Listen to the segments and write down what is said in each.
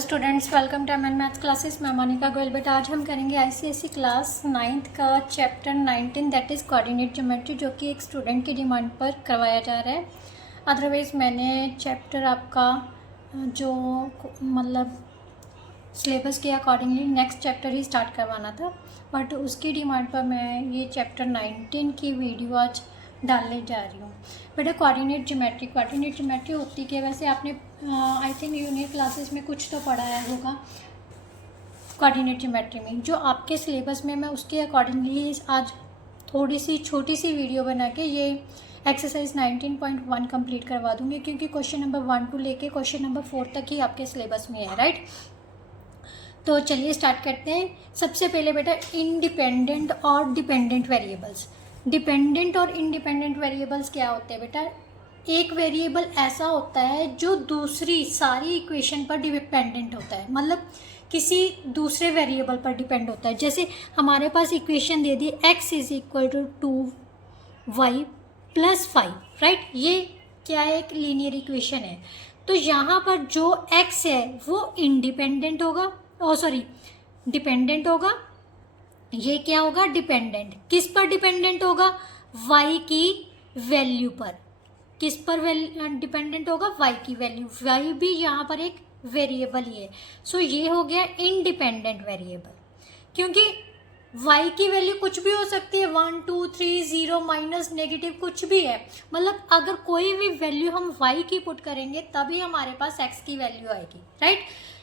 Students, welcome to MN maths classes. मैं मोनिका गोयल। बेटा आज हम करेंगे आईसीएसई क्लास 9th का chapter 19 that is coordinate geometry, जो कि एक स्टूडेंट की डिमांड पर करवाया जा रहा है। अदरवाइज़ मैंने चैप्टर आपका जो मतलब सिलेबस के अकॉर्डिंगली नेक्स्ट चैप्टर ही स्टार्ट करवाना था, बट उसकी डिमांड पर मैं ये चैप्टर 19 की वीडियो आज डालने जा रही हूँ। बेटा कोऑर्डिनेट ज्योमेट्री होती है, वैसे आपने आई थिंक जूनियर क्लासेस में कुछ तो पढ़ाया होगा कोऑर्डिनेट ज्योमेट्री में। जो आपके सिलेबस में, मैं उसके अकॉर्डिंगली आज थोड़ी सी छोटी सी वीडियो बना के ये एक्सरसाइज 19.1 कंप्लीट करवा दूँगी, क्योंकि क्वेश्चन नंबर 1 to लेके क्वेश्चन नंबर 4 तक ही आपके सिलेबस में है, राइट। तो चलिए स्टार्ट करते हैं। सबसे पहले बेटा इंडिपेंडेंट और डिपेंडेंट वेरिएबल्स। डिपेंडेंट और इंडिपेंडेंट वेरिएबल्स क्या होते हैं बेटा? एक वेरिएबल ऐसा होता है जो दूसरी सारी इक्वेशन पर डिपेंडेंट होता है, मतलब किसी दूसरे वेरिएबल पर डिपेंड होता है। जैसे हमारे पास इक्वेशन दे दी x = 2y + 5, राइट। ये क्या है? एक लीनियर इक्वेशन है। तो यहाँ पर जो x है वो इंडिपेंडेंट होगा, डिपेंडेंट होगा। ये क्या होगा? डिपेंडेंट। किस पर डिपेंडेंट होगा? y की वैल्यू पर। किस पर डिपेंडेंट होगा? y की वैल्यू। y भी यहाँ पर एक वेरिएबल ही है। सो ये हो गया इंडिपेंडेंट वेरिएबल, क्योंकि y की वैल्यू कुछ भी हो सकती है, 1 2 3 0 माइनस नेगेटिव कुछ भी है। मतलब अगर कोई भी वैल्यू हम y की पुट करेंगे तभी हमारे पास x की वैल्यू आएगी, राइट।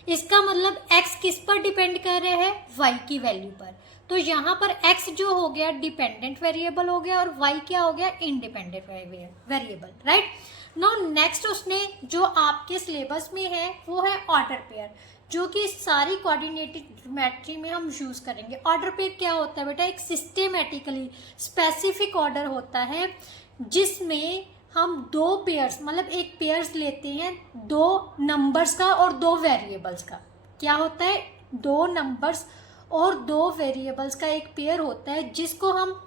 इसका मतलब x किस पर डिपेंड कर रहे हैं? y की वैल्यू पर। तो यहाँ पर x जो हो गया डिपेंडेंट वेरिएबल हो गया और y क्या हो गया? Independent variable, right. No next उसने जो आपके सिलेबस में है वो है ऑर्डर पेयर, जो कि सारी कोऑर्डिनेटेड ज्योमेट्री में हम यूज़ करेंगे। ऑर्डर पेयर क्या होता है बेटा? एक सिस्टेमेटिकली स्पेसिफिक ऑर्डर होता है जिसमें हम दो पेयर्स, मतलब एक पेयर्स लेते हैं, दो नंबर्स का और दो वेरिएबल्स का। क्या होता है? दो नंबर्स और दो वेरिएबल्स का एक पेयर होता है, जिसको हम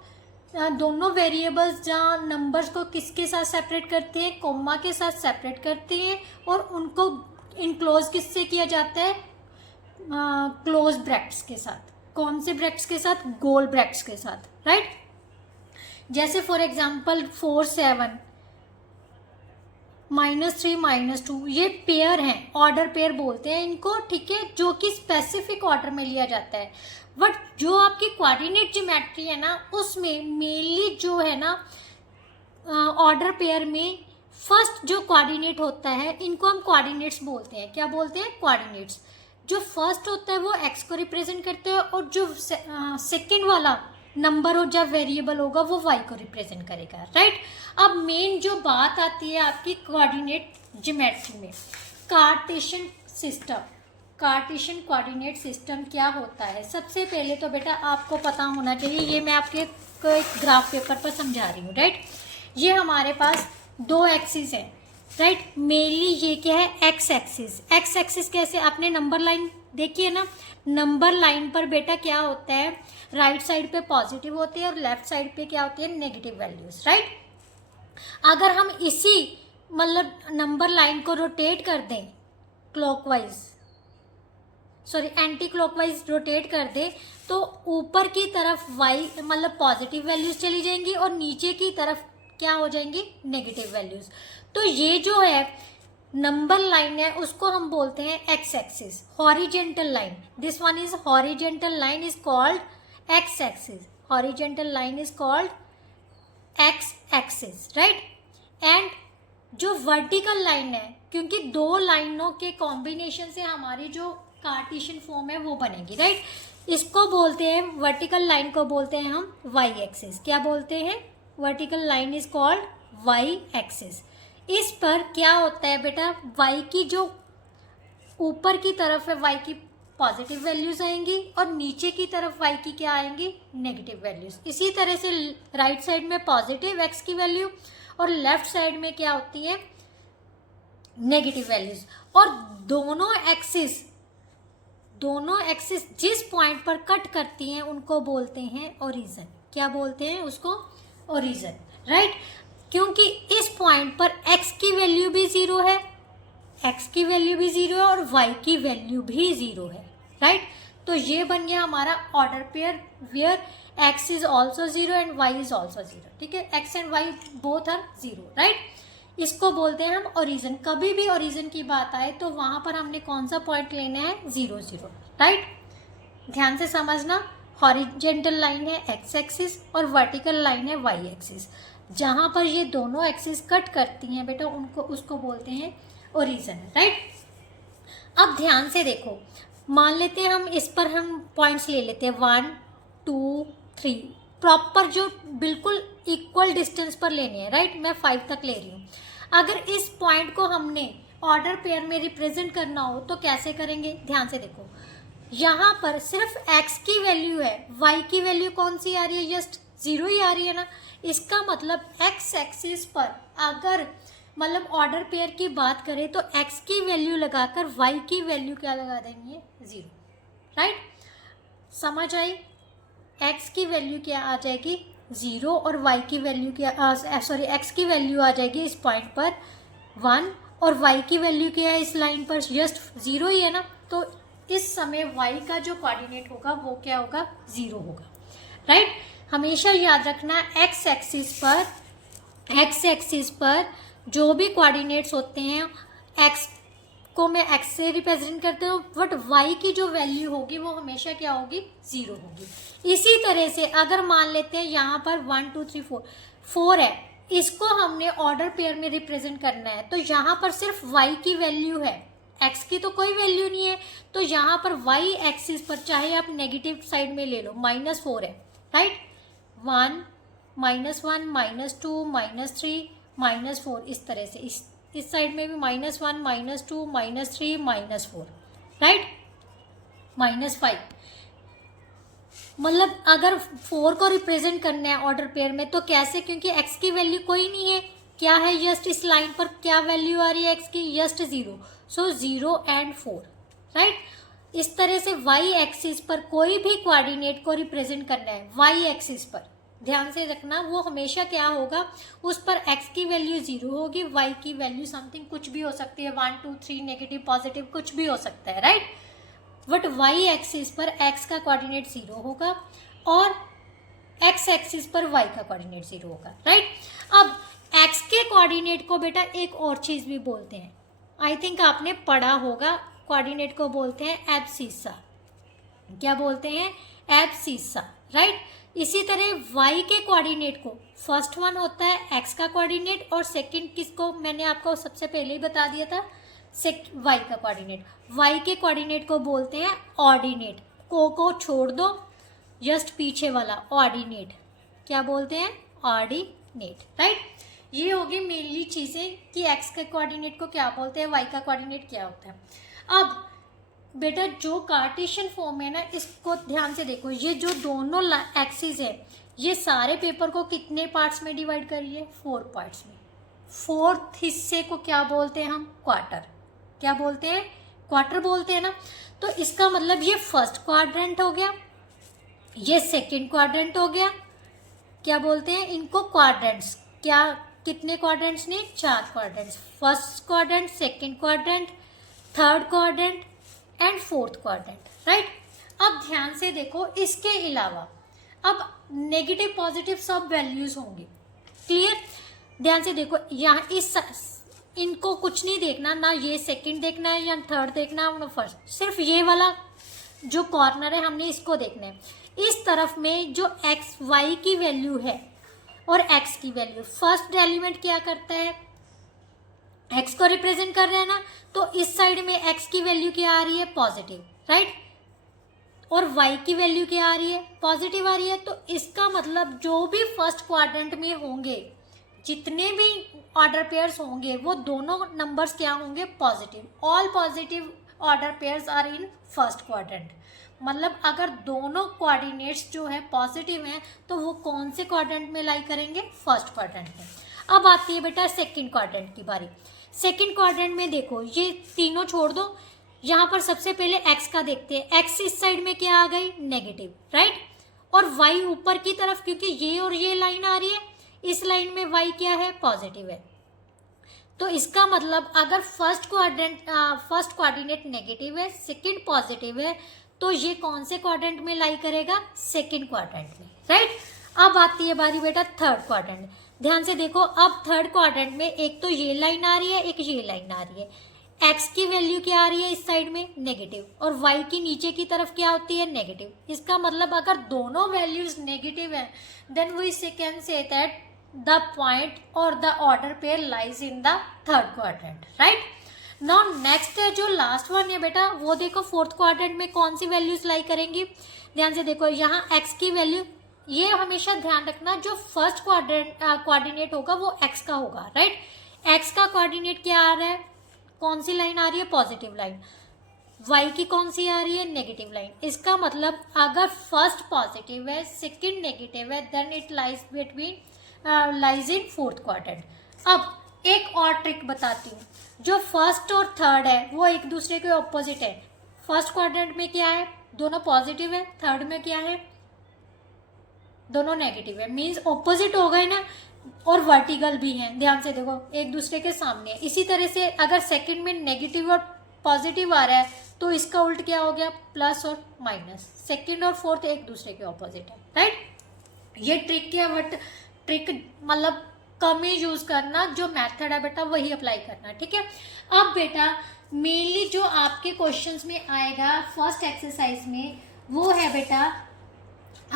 दोनों वेरिएबल्स या नंबर्स को किसके साथ सेपरेट करते हैं? कोमा के साथ सेपरेट करते हैं, और उनको इनक्लोज किससे किया जाता है? क्लोज ब्रैकेट्स के साथ। कौन से ब्रैकेट्स के साथ? गोल ब्रैकेट्स के साथ, राइट। जैसे फॉर एग्जांपल 4 7 -3 -2, ये पेयर हैं, ऑर्डर पेयर बोलते हैं इनको, ठीक है, जो कि स्पेसिफिक ऑर्डर में लिया जाता है। बट जो आपकी कोऑर्डिनेट ज्योमेट्री है ना, उसमें मेनली जो है ना ऑर्डर पेयर में फर्स्ट जो कोऑर्डिनेट होता है, इनको हम कोऑर्डिनेट्स बोलते हैं। क्या बोलते हैं? कोऑर्डिनेट्स। जो फर्स्ट होता है वो x को रिप्रेजेंट करते हैं, और जो सेकेंड वाला नंबर हो या वेरिएबल होगा वो y को रिप्रेजेंट करेगा, राइट। अब मेन जो बात आती है आपकी कोऑर्डिनेट ज्योमेट्री में, Cartesian system. Cartesian coordinate system क्या होता है? सबसे पहले तो बेटा आपको पता होना चाहिए, ये मैं आपके एक ग्राफ पेपर पर समझा रही हूँ, राइट। ये हमारे पास दो एक्सिस है, राइट। मेनली ये क्या है? एक्स एक्सिस कैसे? आपने नंबर लाइन देखी है ना? नंबर लाइन पर बेटा क्या होता है? राइट साइड पे पॉजिटिव होती है और लेफ्ट साइड पे क्या होती है? Negative values, right. अगर हम इसी मतलब नंबर लाइन को रोटेट कर दें एंटी क्लॉकवाइज रोटेट कर दे, तो ऊपर की तरफ y मतलब पॉजिटिव वैल्यूज चली जाएंगी और नीचे की तरफ क्या हो जाएंगी? Negative values. तो ये जो है नंबर लाइन है उसको हम बोलते हैं x axis, horizontal line. This one is horizontal line is called x axis. Horizontal line is called x axis, right. And जो वर्टिकल लाइन है, क्योंकि दो लाइनों के कॉम्बिनेशन से हमारी जो कार्टेशियन फॉर्म है वो बनेगी, राइट। इसको बोलते हैं, वर्टिकल लाइन को बोलते हैं हम वाई एक्सिस। क्या बोलते हैं? Vertical line is called Y axis. इस पर क्या होता है बेटा? वाई की जो ऊपर की तरफ है वाई की पॉजिटिव वैल्यूज आएंगी और नीचे की तरफ वाई की क्या आएंगी? Negative values. इसी तरह से राइट साइड में पॉजिटिव एक्स की वैल्यू और लेफ्ट साइड में क्या होती है? Negative values. और दोनों एक्सिस जिस पॉइंट पर कट करती हैं उनको बोलते हैं ओरिजिन। क्या बोलते हैं उसको? Origin, right. क्योंकि इस पॉइंट पर x की वैल्यू भी 0 है x की वैल्यू भी 0 है और y की वैल्यू भी 0 है, राइट। तो ये बन गया हमारा order pair where x is also 0 and y is also 0, ठीक है। x and y both are 0, right. इसको बोलते हैं हम ओरिजिन। कभी भी ओरिजिन की बात आए तो वहां पर हमने कौन सा पॉइंट लेना है, 0 0, राइट। ध्यान से समझना, हॉरिजेंटल लाइन है x एक्सिस और वर्टिकल लाइन है y एक्सिस। जहां पर ये दोनों एक्सिस कट करती हैं बेटा उसको बोलते हैं ओरिजिन, राइट। अब ध्यान से देखो, मान लेते हैं हम इस पर हम पॉइंट्स ले लेते हैं 1 2 3, प्रॉपर जो बिल्कुल इक्वल डिस्टेंस पर लेने हैं, राइट। मैं 5 तक ले रही हूँ। अगर इस पॉइंट को हमने ऑर्डर पेयर में रिप्रेजेंट करना हो तो कैसे करेंगे, ध्यान से देखो। यहाँ पर सिर्फ x की वैल्यू है, y की वैल्यू कौन सी आ रही है, जस्ट 0 ही आ रही है ना। इसका मतलब x एक्सिस पर अगर मतलब ऑर्डर पेयर की बात करें तो x की वैल्यू लगाकर y की वैल्यू क्या लगा देंगे, 0, राइट। समझ आई, x की वैल्यू क्या आ जाएगी 0 और y की वैल्यू क्या x की वैल्यू आ जाएगी इस पॉइंट पर 1 और y की वैल्यू क्या है इस लाइन पर, जस्ट 0 ही है ना। तो इस समय y का जो कोऑर्डिनेट होगा वो क्या होगा, 0 होगा, राइट। हमेशा याद रखना x एक्सिस पर जो भी कोऑर्डिनेट्स होते हैं x को मैं x से रिप्रेजेंट करते हूँ, बट y की जो वैल्यू होगी वो हमेशा क्या होगी, 0 होगी। इसी तरह से अगर मान लेते हैं यहाँ पर 1 2 3 4 है, इसको हमने ऑर्डर पेयर में रिप्रेजेंट करना है तो यहाँ पर सिर्फ y की वैल्यू है, x की तो कोई वैल्यू नहीं है। तो यहाँ पर y एक्सिस पर चाहे आप नेगेटिव साइड में ले लो, -4 है, राइट। 1 -1 -2 -3 -4, इस तरह से इस साइड में भी -1 -2 -3 -4, राइट, -5। मतलब अगर 4 को रिप्रेजेंट करना है ऑर्डर पेयर में तो कैसे, क्योंकि x की वैल्यू कोई नहीं है, क्या है, जस्ट इस लाइन पर क्या वैल्यू आ रही है x की, जस्ट 0, सो 0 एंड 4, राइट। इस तरह से y एक्सिस पर कोई भी कोऑर्डिनेट को रिप्रेजेंट करना है, y एक्सिस पर ध्यान से रखना वो हमेशा क्या होगा, उस पर x की वैल्यू 0 होगी, y की वैल्यू समथिंग कुछ भी हो सकती है, 1 2 3 नेगेटिव पॉजिटिव कुछ भी हो सकता है, राइट। बट y एक्सिस पर x का कोऑर्डिनेट 0 होगा और x एक्सिस पर y का कोऑर्डिनेट 0 होगा, राइट। अब x के कोऑर्डिनेट को बेटा एक और चीज़ भी बोलते हैं, आई थिंक आपने पढ़ा होगा, कोऑर्डिनेट को बोलते हैं एब्सिसा। क्या बोलते हैं, एब्सिसा, राइट। इसी तरह y के कोऑर्डिनेट को फर्स्ट वन होता है x का कोऑर्डिनेट और सेकंड किसको मैंने आपको सबसे पहले ही बता दिया था, y का कोऑर्डिनेट। y के कोऑर्डिनेट को बोलते हैं ऑर्डिनेट, को छोड़ दो, जस्ट पीछे वाला ऑर्डिनेट, क्या बोलते हैं, ऑर्डिनेट, राइट। ये होगी मेनली चीज़ें कि x के कोऑर्डिनेट को क्या बोलते हैं, y का कोऑर्डिनेट क्या होता है। अब बेटा जो कार्टेशियन फॉर्म है ना, इसको ध्यान से देखो, ये जो दोनों एक्सिस है ये सारे पेपर को कितने पार्ट्स में डिवाइड करिए, 4 पार्ट्स में। 4th हिस्से को क्या बोलते हैं हम, क्वार्टर, क्या बोलते हैं, क्वार्टर बोलते हैं ना। तो इसका मतलब ये फर्स्ट क्वाड्रेंट हो गया, ये सेकंड क्वाड्रेंट हो गया, क्या बोलते हैं इनको, क्वाड्रेंट्स। क्या कितने क्वाड्रेंट्स ने, 4 quadrants, first quadrant, second quadrant, third quadrant and fourth quadrant, right. अब ध्यान से देखो, इसके अलावा अब नेगेटिव पॉजिटिव सब वैल्यूज होंगी, क्लियर। ध्यान से देखो यहाँ इनको कुछ नहीं देखना, ना ये सेकंड देखना है या थर्ड देखना है ना फर्स्ट, सिर्फ ये वाला जो कॉर्नर है हमने इसको देखना है। इस तरफ में जो एक्स वाई की वैल्यू है और एक्स की वैल्यू, फर्स्ट एलिमेंट क्या करता है, एक्स को रिप्रेजेंट कर रहे हैं ना, तो इस साइड में एक्स की वैल्यू क्या आ रही है, पॉजिटिव, राइट, और वाई की वैल्यू क्या आ रही है, पॉजिटिव आ रही है। तो इसका मतलब जो भी फर्स्ट क्वाड्रेंट में होंगे, जितने भी ऑर्डर पेयर्स होंगे, वो दोनों नंबर्स क्या होंगे, positive. All positive order pairs are in first quadrant. मतलब अगर दोनों कोऑर्डिनेट्स जो है पॉजिटिव हैं तो वो कौन से क्वाड्रेंट में लाई करेंगे, फर्स्ट क्वाड्रेंट में। अब आती है बेटा सेकंड क्वाड्रेंट की बारी। सेकंड क्वाड्रेंट में देखो, ये तीनों छोड़ दो, यहाँ पर सबसे पहले एक्स का देखते हैं। एक्स इस साइड में क्या आ गई, नेगेटिव, राइट, और वाई ऊपर की तरफ, क्योंकि ये और ये लाइन आ रही है, इस लाइन में वाई क्या है, पॉजिटिव है। तो इसका मतलब अगर फर्स्ट कोऑर्डिनेट नेगेटिव है, सेकंड पॉजिटिव है, तो ये कौन से क्वाड्रेंट में लाई करेगा? सेकंड क्वाड्रेंट में, राइट। अब आती है बारी बेटा थर्ड क्वाड्रेंट। ध्यान से देखो, अब थर्ड क्वाड्रेंट में एक तो ये लाइन आ रही है, एक ये लाइन आ रही है। x की वैल्यू क्या आ रही है इस साइड में? नेगेटिव, और y की नीचे की तरफ क्या होती है? नेगेटिव। इसका मतलब अगर दोनों वैल्यूज नेगेटिव है, then we can say that the point और the order pair lies in the third quadrant, right. Now next है जो लास्ट वन है बेटा, वो देखो फोर्थ क्वाड्रेंट में कौन सी वैल्यूज लाई करेंगी। ध्यान से देखो, यहाँ x की वैल्यू, ये हमेशा ध्यान रखना, जो फर्स्ट कोऑर्डिनेट होगा वो x का होगा, राइट। x का कोऑर्डिनेट क्या आ रहा है? कौन सी लाइन आ रही है? Positive line. y की कौन सी आ रही है? Negative line. इसका मतलब अगर फर्स्ट पॉजिटिव है, सेकंड नेगेटिव है, then it lies in fourth quadrant. अब एक और ट्रिक बताती हूँ, जो फर्स्ट और थर्ड है वो एक दूसरे के ऑपोजिट है। फर्स्ट क्वाड्रेंट में क्या है? दोनों पॉजिटिव है। थर्ड में क्या है? दोनों नेगेटिव है, मीन्स ऑपोजिट हो गए ना, और वर्टिकल भी हैं। ध्यान से देखो, एक दूसरे के सामने है। इसी तरह से अगर सेकंड में नेगेटिव और पॉजिटिव आ रहा है, तो इसका उल्ट क्या हो गया? प्लस और माइनस। सेकंड और फोर्थ एक दूसरे के ऑपोजिट है, राइट। ये ट्रिक क्या है, बट ट्रिक मतलब कम ही यूज करना, जो मेथड है बेटा वही अप्लाई करना, ठीक है। अब बेटा मेनली जो आपके क्वेश्चंस में आएगा फर्स्ट एक्सरसाइज में, वो है बेटा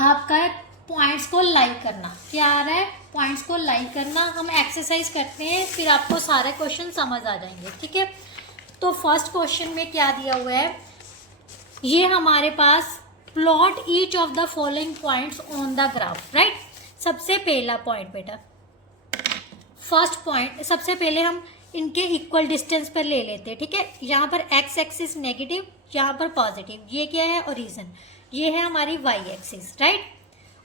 आपका पॉइंट्स को लाइक करना। क्या आ रहा है? पॉइंट्स को लाइक करना। हम एक्सरसाइज करते हैं, फिर आपको सारे क्वेश्चन समझ आ जाएंगे, ठीक है। तो फर्स्ट क्वेश्चन में क्या दिया हुआ है, ये हमारे पास plot each of the following points on the graph, right. सबसे पहला पॉइंट बेटा, फर्स्ट पॉइंट, सबसे पहले हम इनके इक्वल डिस्टेंस पर ले लेते हैं, ठीक है। यहाँ पर एक्स एक्सिस नेगेटिव, यहाँ पर पॉजिटिव। ये क्या है? ओरिजिन। ये है हमारी वाई एक्सिस, राइट।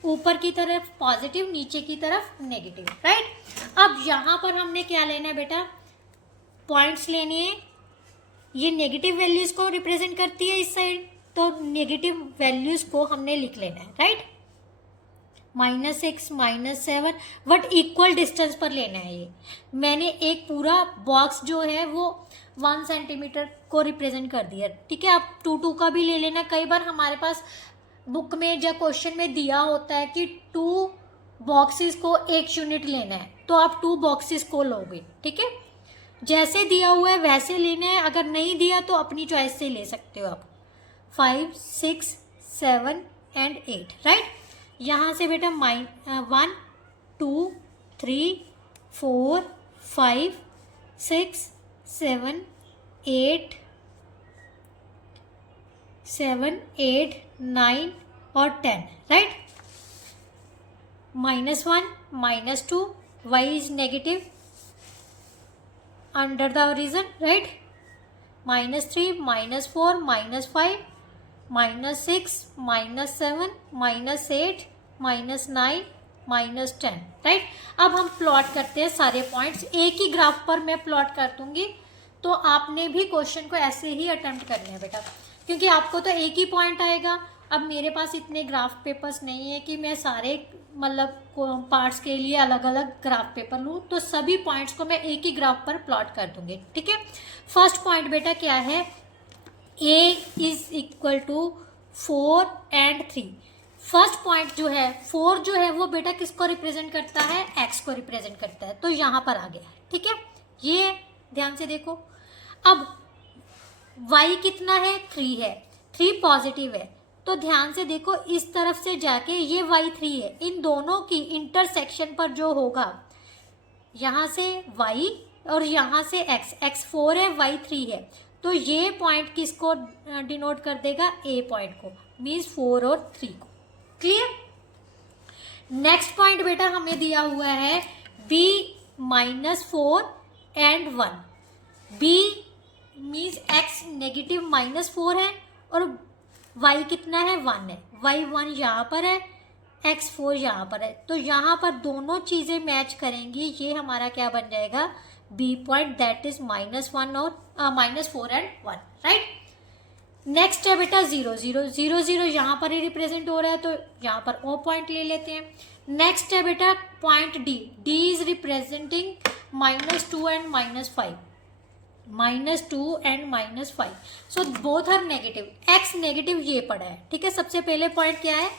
ऊपर की तरफ पॉजिटिव, नीचे की तरफ नेगेटिव, राइट। अब यहाँ पर हमने क्या लेना है बेटा? पॉइंट्स लेने हैं। ये नेगेटिव वैल्यूज को रिप्रेजेंट करती है इस साइड, तो नेगेटिव वैल्यूज को हमने लिख लेना है, राइट। -6, -7, बट इक्वल डिस्टेंस पर लेना है। ये मैंने एक पूरा बॉक्स जो है वो 1 सेंटीमीटर को रिप्रेजेंट कर दिया, ठीक है। आप 2 का भी ले लेना। कई बार हमारे पास बुक में या क्वेश्चन में दिया होता है कि 2 बॉक्सेस को 1 यूनिट लेना है, तो आप 2 बॉक्सेस को लोगे, ठीक है। जैसे दिया हुआ है वैसे लेना है। अगर नहीं दिया तो अपनी चॉइस से ले सकते हो आप। 5, 6, 7 एंड 8, राइट। यहाँ से बेटा 1, 2, 3, 4, 5, 6, 7, 8, 9 और 10, right. -1, -2, y is negative under the origin, right. -3, -4, -5, -6, -7, -8, -9, -10, right. अब हम प्लॉट करते हैं सारे पॉइंट्स। एक ही ग्राफ पर मैं प्लॉट कर दूंगी, तो आपने भी क्वेश्चन को ऐसे ही अटेम्प्ट करना है बेटा, क्योंकि आपको तो एक ही पॉइंट आएगा। अब मेरे पास इतने ग्राफ पेपर्स नहीं है कि मैं सारे मतलब पार्ट्स के लिए अलग अलग ग्राफ पेपर लूँ, तो सभी पॉइंट्स को मैं एक ही ग्राफ पर प्लॉट कर दूंगी, ठीक है। फर्स्ट पॉइंट बेटा क्या है? a is equal to 4 and 3। First point जो है 4 जो है वो बेटा किसको रिप्रेजेंट करता है? x को रिप्रेजेंट करता है, तो यहाँ पर आ गया है, ठीक है। ये ध्यान से देखो। अब y कितना है? 3 है। 3 पॉजिटिव है, तो ध्यान से देखो, इस तरफ से जाके ये y3 है। इन दोनों की इंटरसेक्शन पर जो होगा, यहाँ से y और यहाँ से x 4 है, y 3 है, तो ये पॉइंट किसको डिनोट कर देगा? a पॉइंट को, मीन्स 4 और 3 को। क्लियर? नेक्स्ट पॉइंट बेटा हमें दिया हुआ है b -4 and 1। b means x negative -4 है और y कितना है? 1 है। y 1 यहाँ पर है, x 4 यहाँ पर है, तो यहाँ पर दोनों चीज़ें मैच करेंगी। ये हमारा क्या बन जाएगा? b पॉइंट, दैट इज -1 और -4 and 1, राइट। नेक्स्ट है बेटा 0 0 0 0, यहाँ पर ही रिप्रेजेंट हो रहा है, तो यहाँ पर O पॉइंट ले लेते हैं। नेक्स्ट है बेटा point D। D is representing -2 and -5, -2 and -5, so both are negative, x negative ये पड़ा है, ठीक है। सबसे पहले पॉइंट क्या है,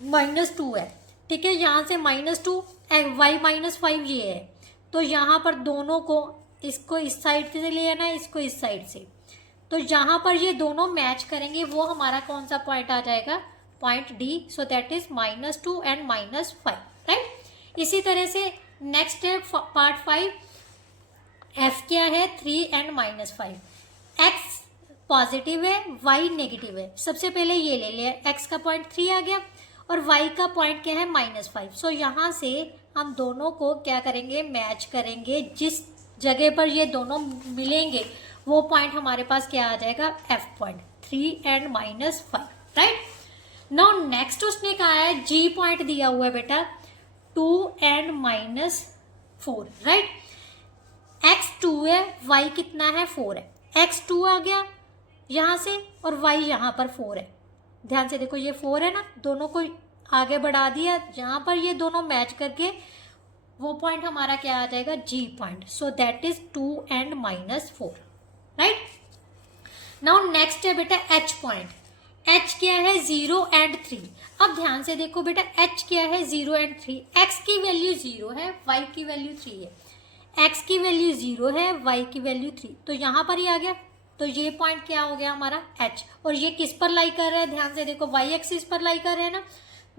-2 है, ठीक है। यहाँ से -2 y -5 ये है, तो यहाँ पर दोनों को, इसको इस साइड से लेना है, इसको इस साइड से, तो जहाँ पर ये दोनों मैच करेंगे वो हमारा कौन सा पॉइंट आ जाएगा, point D, so that is -2 and -5, right. इसी तरह से नेक्स्ट है पार्ट 5, एफ क्या है, 3 एंड -5, एक्स पॉजिटिव है, वाई नेगेटिव है। सबसे पहले ये ले लिया, एक्स का पॉइंट 3 आ गया और वाई का पॉइंट क्या है, -5, सो यहाँ से हम दोनों को क्या करेंगे, मैच करेंगे, जिस जगह पर ये दोनों मिलेंगे वो पॉइंट हमारे पास क्या आ जाएगा, F point, 3 and -5, right. Now next उसने कहा है, जी पॉइंट दिया हुआ है बेटा, 2 एंड -4, राइट। एक्स 2 है, वाई कितना है, 4 है, एक्स 2 आ गया यहाँ से और वाई यहाँ पर 4 है। ध्यान से देखो, ये 4 है ना, दोनों को आगे बढ़ा दिया, जहाँ पर ये दोनों मैच करके वो पॉइंट हमारा क्या आ जाएगा, G point, so that is 2 and -4, right. Now next है बेटा एच पॉइंट, एच क्या है, 0 एंड 3। अब ध्यान से देखो बेटा, एच क्या है, 0 एंड 3, एक्स की वैल्यू 0 है, वाई की वैल्यू 3 है, एक्स की वैल्यू 0 है, वाई की वैल्यू 3, तो यहाँ पर ही आ गया, तो ये पॉइंट क्या हो गया हमारा, एच। और ये किस पर लाई कर रहा है, ध्यान से देखो, वाई एक्सिस पर लाई कर रहे हैं ना।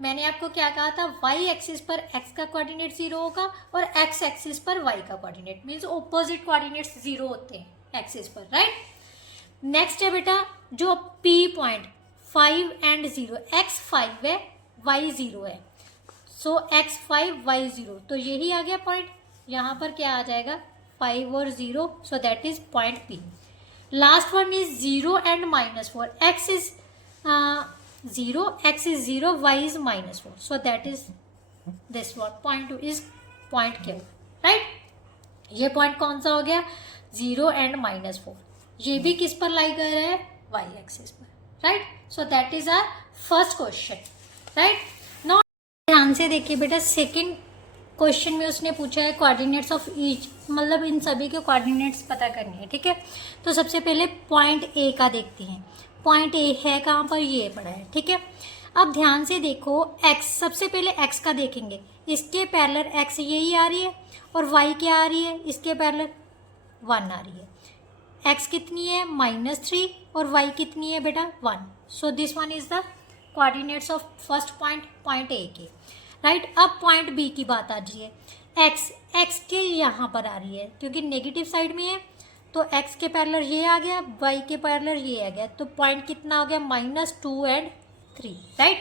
मैंने आपको क्या कहा था, वाई एक्सिस पर एक्स का कोऑर्डिनेट 0 होगा और एक्स एक्सिस पर वाई का कोऑर्डिनेट, मीन्स ऑपोजिट कोऑर्डिनेट्स 0 होते हैं एक्सिस पर, राइट। नेक्स्ट है बेटा जो पी पॉइंट, 5 एंड 0, एक्स 5 है, वाई 0 है, सो एक्स 5 वाई 0, तो यही आ गया पॉइंट। यहाँ पर क्या आ जाएगा, 5 और 0, सो that is point P. Last one is 0 and -4, x is 0, x is 0, y is -4, so that is this one, point 2 is point Q, right। ये पॉइंट कौन सा हो गया, 0 एंड -4, ये भी किस पर लाई कर रहा है, y एक्सिस पर, right. So that is our first question, right. Now ध्यान से देखिए बेटा, सेकंड क्वेश्चन में उसने पूछा है कोऑर्डिनेट्स ऑफ ईच, मतलब इन सभी के कोऑर्डिनेट्स पता करनी है, ठीक है। तो सबसे पहले पॉइंट ए का देखते हैं, पॉइंट ए है कहाँ पर, ये पड़ा है, ठीक है। अब ध्यान से देखो, x, सबसे पहले x का देखेंगे, इसके पैरेलल x यही आ रही है और y क्या आ रही है, इसके पैरेलल 1 आ रही है। x कितनी है, -3 और y कितनी है बेटा, 1, so this one is the coordinates of first point, point A के, राइट। अब पॉइंट बी की बात आ रही है, x के यहाँ पर आ रही है क्योंकि नेगेटिव साइड में है, तो x के पैरेलल ये आ गया, y के पैरेलल ये आ गया, तो पॉइंट कितना हो गया, -2 एंड 3, राइट।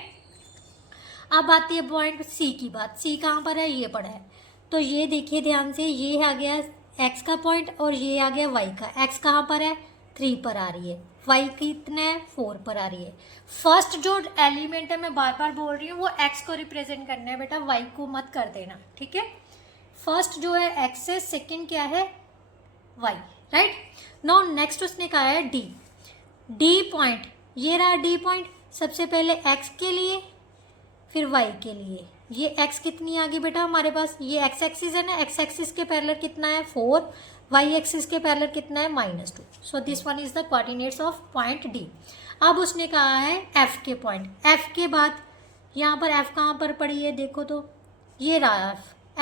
अब आती है पॉइंट सी की बात, सी कहाँ पर है, ये पड़ा है, तो ये देखिए ध्यान से, ये आ गया x का पॉइंट और ये आ गया y का, x कहाँ पर है, 3 पर आ रही है, y कितने है, 4 पर आ रही है। फर्स्ट जो एलिमेंट है, मैं बार बार बोल रही हूँ, वो x को रिप्रेजेंट करना है बेटा, y को मत कर देना, ठीक है। फर्स्ट जो है x है, सेकेंड क्या है, y, राइट। नाउ नेक्स्ट उसने कहा है डी, डी पॉइंट, ये रहा डी पॉइंट, सबसे पहले x के लिए फिर y के लिए, ये x कितनी आ गई बेटा हमारे पास, ये x एक्सिस है ना, x एक्सिस के पैरेलल कितना है, 4, y एक्सिस के पैरेलल कितना है, -2, so this one is the coordinates of point D. अब उसने कहा है f के पॉइंट, f के बाद यहाँ पर f कहाँ पर पड़ी है, देखो तो ये रहा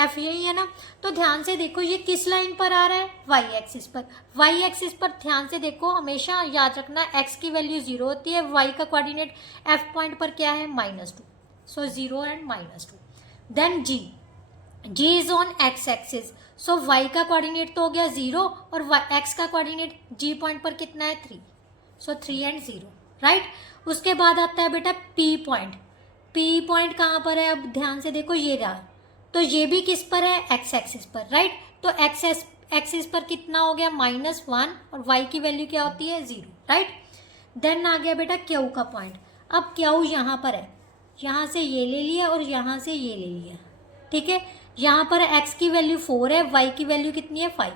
f यही है ना, तो ध्यान से देखो ये किस लाइन पर आ रहा है, y एक्सिस पर, y एक्सिस पर ध्यान से देखो, हमेशा याद रखना x की वैल्यू 0 होती है, y का कोऑर्डिनेट f पॉइंट पर क्या है, -2, so 0 and -2। Then g, g is on x axis, so y का कोऑर्डिनेट तो हो गया 0 और x का कोऑर्डिनेट g पॉइंट पर कितना है, 3, सो 3 एंड 0, राइट। उसके बाद आता है बेटा p पॉइंट, p पॉइंट कहाँ पर है, अब ध्यान से देखो, ये रहा, तो ये भी किस पर है, x एक्सिस पर, राइट। तो x एक्सिस पर कितना हो गया, -1 और y की वैल्यू क्या होती है, 0, राइट। देन आ गया बेटा Q का पॉइंट, अब Q यहाँ पर है, यहाँ से ये ले लिया और यहाँ से ये ले लिया, ठीक है। यहाँ पर x की वैल्यू 4 है, y की वैल्यू कितनी है, 5,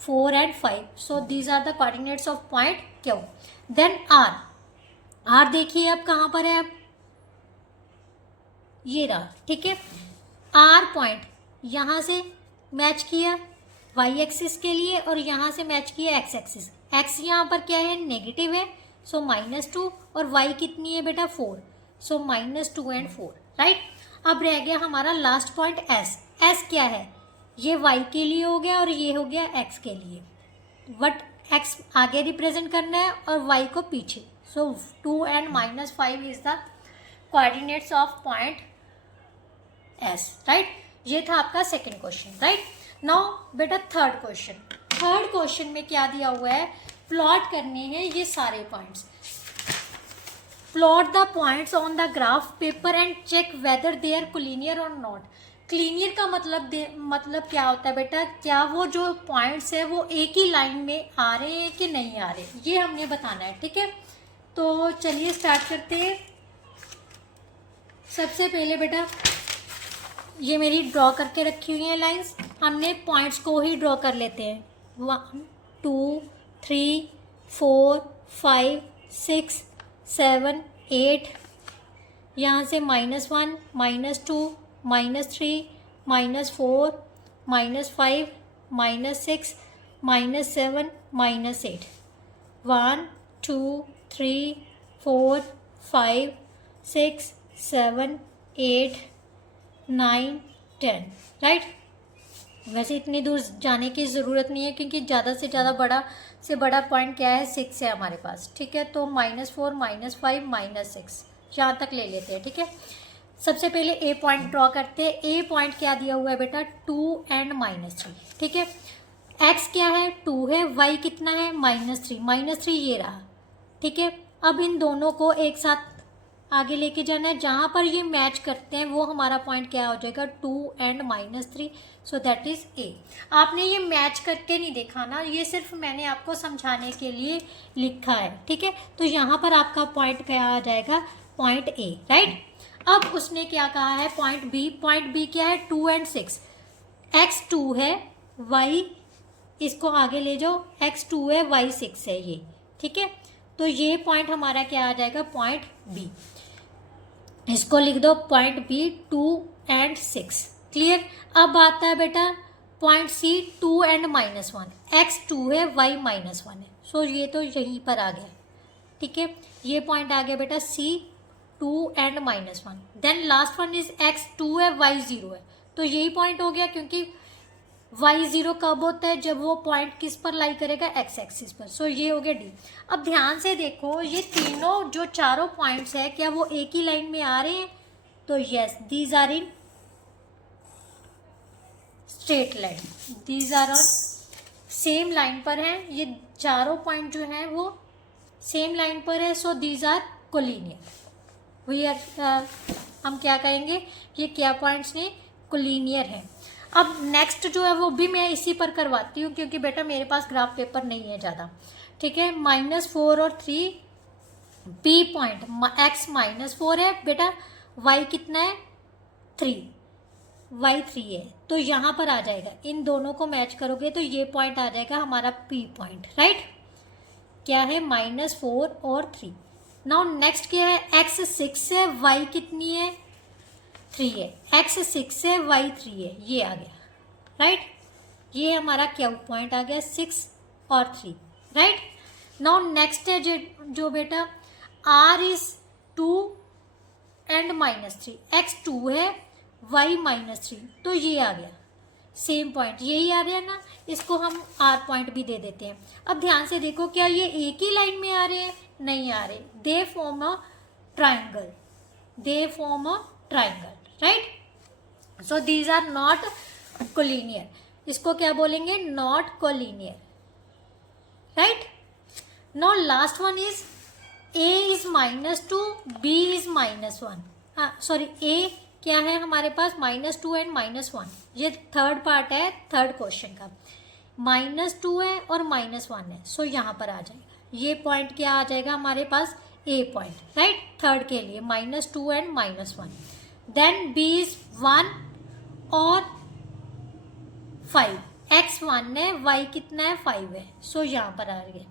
4 and 5, so these are the coordinates of point Q। Then R, R देखिए अब कहाँ पर है, अब ये रहा, ठीक है। R पॉइंट यहाँ से मैच किया वाई एक्सिस के लिए और यहाँ से मैच किया एक्स एक्सिस। एक्स यहाँ पर क्या है, नेगेटिव है, सो -2, और वाई कितनी है बेटा 4, सो -2 एंड 4, राइट। अब रह गया हमारा लास्ट पॉइंट एस। एस क्या है, ये वाई के लिए हो गया और ये हो गया एक्स के लिए, बट एक्स आगे रिप्रेजेंट करना है और वाई को पीछे। सो 2 and -5 is the coordinates of point S, right. ये था आपका सेकेंड क्वेश्चन, राइट। नाउ बेटा थर्ड क्वेश्चन। थर्ड क्वेश्चन में क्या दिया हुआ है, प्लॉट करने हैं ये सारे points. Plot the points on the graph paper and check whether they are collinear और नॉट। क्लीनियर का मतलब क्या होता है बेटा, क्या वो जो पॉइंट्स है वो एक ही लाइन में आ रहे हैं कि नहीं आ रहे, ये हमने बताना है, ठीक है। तो चलिए स्टार्ट करते हैं। सबसे पहले बेटा ये मेरी ड्रॉ करके रखी हुई है लाइंस, हमने पॉइंट्स को ही ड्रॉ कर लेते हैं। 1 2 3 4 5 6 7 8, यहाँ से -1 -2 -3 -4 -5 -6 -7 -8, 1 2 3 4 5 6 7 8 9 10, राइट। वैसे इतनी दूर जाने की ज़रूरत नहीं है क्योंकि ज़्यादा से ज़्यादा बड़ा से बड़ा पॉइंट क्या है, 6 है हमारे पास, ठीक है। तो -4 -5 -6 यहाँ तक ले लेते हैं, ठीक है। सबसे पहले ए पॉइंट ड्रॉ करते हैं। ए पॉइंट क्या दिया हुआ है बेटा, 2 and -3, ठीक है। एक्स क्या है, 2 है, वाई कितना है -3 ये रहा, ठीक है। अब इन दोनों को एक साथ आगे लेके जाना है, जहाँ पर ये मैच करते हैं वो हमारा पॉइंट क्या हो जाएगा, 2 and -3, so that is a. आपने ये मैच करके नहीं देखा ना, ये सिर्फ मैंने आपको समझाने के लिए लिखा है, ठीक है। तो यहाँ पर आपका पॉइंट क्या आ जाएगा, पॉइंट ए, राइट। अब उसने क्या कहा है, पॉइंट बी। पॉइंट बी क्या है, 2 and 6। एक्स 2 है, वाई इसको आगे ले जाओ, एक्स 2 है, वाई 6 है ये, ठीक है। तो ये पॉइंट हमारा क्या आ जाएगा, पॉइंट बी। इसको लिख दो पॉइंट बी, 2 and 6, क्लियर। अब आता है बेटा पॉइंट सी, 2 and -1। एक्स 2 है, वाई -1 है, सो ये तो यहीं पर आ गया, ठीक है। ये पॉइंट आ गया बेटा C, 2 and -1। Then last one is X 2 है, वाई 0 है, तो यही पॉइंट हो गया क्योंकि y0 कब होता है, जब वो पॉइंट किस पर लाई करेगा, एक्स एक्सिस पर। सो ये हो गया डी। अब ध्यान से देखो ये तीनों जो चारों पॉइंट्स है क्या वो एक ही लाइन में आ रहे हैं, तो yes, these are in straight line, these are on same line पर हैं, ये चारों पॉइंट जो हैं वो सेम लाइन पर है, so these are collinear. We are हम क्या कहेंगे, ये क्या पॉइंट्स ने, कोलिनियर है। अब नेक्स्ट जो है वो भी मैं इसी पर करवाती हूँ क्योंकि बेटा मेरे पास ग्राफ पेपर नहीं है ज़्यादा, ठीक है। -4 और 3 बी पॉइंट, एक्स -4 है बेटा, वाई कितना है 3, वाई 3 है, तो यहाँ पर आ जाएगा, इन दोनों को मैच करोगे तो ये पॉइंट आ जाएगा हमारा पी पॉइंट, राइट। क्या है, -4 और 3। नाउ नेक्स्ट क्या है, एक्स 6 है, वाई कितनी है 3 है, एक्स 6 है, वाई 3 है, ये आ गया, राइट। ये हमारा क्या पॉइंट आ गया, 6 और 3, राइट। नाउ नेक्स्ट है जो बेटा आर इज 2 and -3, एक्स 2 है, वाई -3, तो ये आ गया सेम पॉइंट, यही आ रहा है ना, इसको हम आर पॉइंट भी दे देते हैं। अब ध्यान से देखो क्या ये एक ही लाइन में आ रहे हैं, नहीं आ रहे, they form a triangle, they form a triangle, right. So these are not collinear, इसको क्या बोलेंगे, not collinear, right. Now last one is a is -2, b is -1, sorry a क्या है हमारे पास, -2 and -1, ये थर्ड पार्ट है थर्ड क्वेश्चन का, -2 है और -1 है, सो यहाँ पर आ जाएगा, ये पॉइंट क्या आ जाएगा हमारे पास, a पॉइंट, राइट, थर्ड के लिए -2 and -1। देन b इज 1 और 5, x 1 है, y कितना है 5 है, सो यहाँ पर आ गया,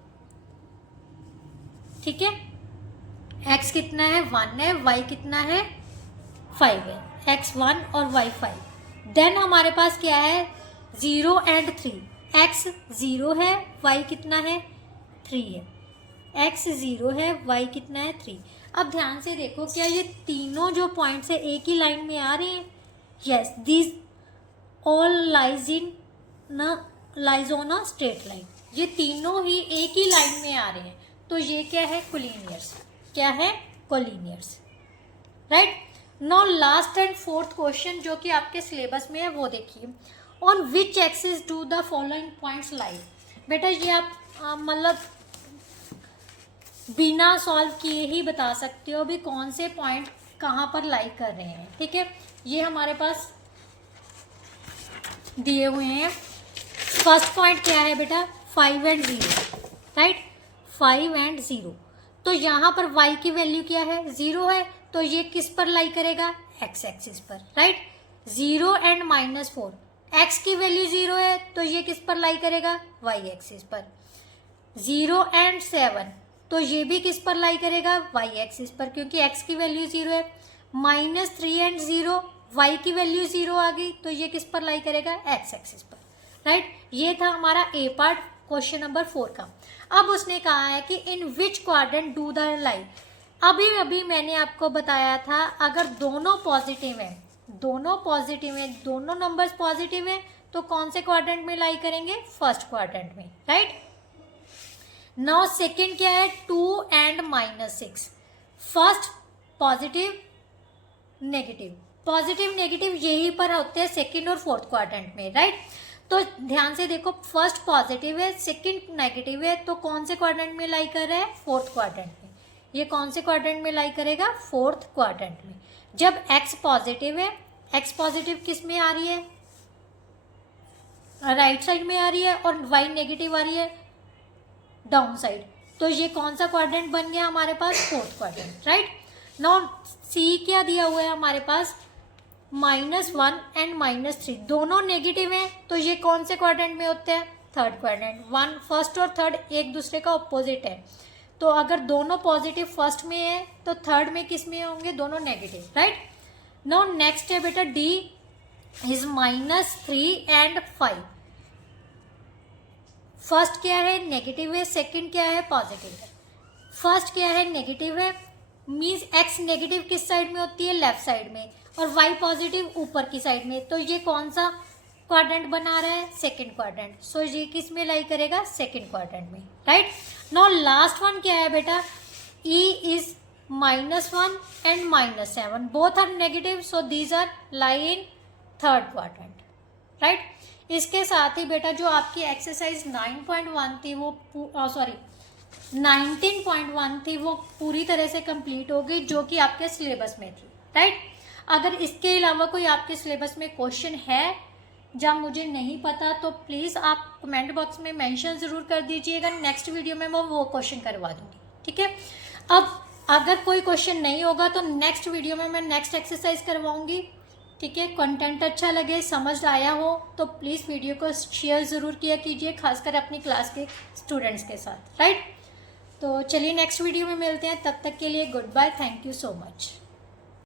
ठीक है। x कितना है 1 है, y कितना है 5 है, x 1 और y 5। देन हमारे पास क्या है, 0 एंड 3, x 0 है, y कितना है 3 है, x 0 है, y कितना है 3। अब ध्यान से देखो, क्या ये तीनों जो पॉइंट्स है एक ही लाइन में आ रहे हैं? Yes, this all lies on a straight line. ये तीनों ही एक ही लाइन में आ रहे हैं, तो ये क्या है? कोलिनियर्स। क्या है? Collinears, right. Now last and fourth question जो कि आपके सिलेबस में है वो देखिए, on which axis do the following points lie. बेटा ये आप मतलब बिना सॉल्व किए ही बता सकते हो भी कौन से पॉइंट कहाँ पर लाई कर रहे हैं, ठीक है। ये हमारे पास दिए हुए हैं। फर्स्ट पॉइंट क्या है बेटा? 5 एंड 0, राइट, 5 एंड 0। तो यहाँ पर y की वैल्यू क्या है? 0 है, तो ये किस पर लाई करेगा? x एक्सिस पर, राइट। 0 एंड -4, x की वैल्यू 0 है, तो ये किस पर लाई करेगा? y एक्सिस पर। 0 एंड 7, तो ये भी किस पर लाई करेगा? y एक्सिस पर, क्योंकि x की वैल्यू 0 है। -3 एंड 0, y की वैल्यू 0 आ गई, तो ये किस पर लाई करेगा? x एक्सिस पर, राइट। ये था हमारा ए पार्ट क्वेश्चन नंबर 4 का। अब उसने कहा है कि in which quadrant do the lie. अभी अभी मैंने आपको बताया था, अगर दोनों पॉजिटिव हैं, दोनों नंबर्स पॉजिटिव हैं, तो कौन से क्वाड्रेंट में लाई करेंगे? फर्स्ट क्वाड्रेंट में, राइट। नाउ सेकेंड क्या है? 2 and -6। First positive negative, positive negative यही पर होते हैं सेकेंड और फोर्थ क्वाड्रेंट में, राइट। तो ध्यान से देखो, फर्स्ट पॉजिटिव है, सेकंड नेगेटिव है, तो कौन से क्वाड्रेंट में लाई कर रहा है? फोर्थ क्वाड्रेंट में। ये कौन से क्वाड्रेंट में लाई करेगा? फोर्थ क्वाड्रेंट में। जब x पॉजिटिव है, x पॉजिटिव किस में आ रही है? राइट साइड में आ रही है, और y नेगेटिव आ रही है डाउन साइड, तो ये कौन सा क्वाड्रेंट बन गया हमारे पास? Fourth quadrant, right. Now C क्या दिया हुआ है हमारे पास? -1 एंड -3, दोनों नेगेटिव हैं, तो ये कौन से क्वाड्रेंट में होते हैं? Third quadrant. फर्स्ट और थर्ड एक दूसरे का ऑपोजिट है, तो अगर दोनों पॉजिटिव फर्स्ट में है तो थर्ड में किस में होंगे? दोनों नेगेटिव, राइट। नाउ नेक्स्ट है बेटा डी इज -3 एंड 5। फर्स्ट क्या है? नेगेटिव है, सेकंड क्या है? पॉजिटिव है। फर्स्ट क्या है? नेगेटिव है, मीन्स एक्स नेगेटिव किस साइड में होती है? लेफ्ट साइड में, और y पॉजिटिव ऊपर की साइड में, तो ये कौन सा क्वाड्रेंट बना रहा है? Second quadrant. सो ये किस में लाई करेगा? सेकंड क्वाड्रेंट में, राइट। नाउ लास्ट वन क्या है बेटा? E is -1 and -7, both are negative, so these are lie in third quadrant, right. इसके साथ ही बेटा जो आपकी एक्सरसाइज 9.1 थी वो 19.1 थी वो पूरी तरह से कंप्लीट हो गई, जो कि आपके सिलेबस में थी, राइट। अगर इसके अलावा कोई आपके सिलेबस में क्वेश्चन है जब मुझे नहीं पता, तो प्लीज़ आप कमेंट बॉक्स में मेंशन ज़रूर कर दीजिएगा। नेक्स्ट वीडियो में मैं वो क्वेश्चन करवा दूँगी, ठीक है। अब अगर कोई क्वेश्चन नहीं होगा तो नेक्स्ट वीडियो में मैं नेक्स्ट एक्सरसाइज करवाऊँगी, ठीक है। कंटेंट अच्छा लगे, समझ आया हो तो प्लीज़ वीडियो को शेयर ज़रूर किया कीजिए, खासकर अपनी क्लास के स्टूडेंट्स के साथ, राइट। तो चलिए नेक्स्ट वीडियो में मिलते हैं, तब तक के लिए good bye, thank you so much.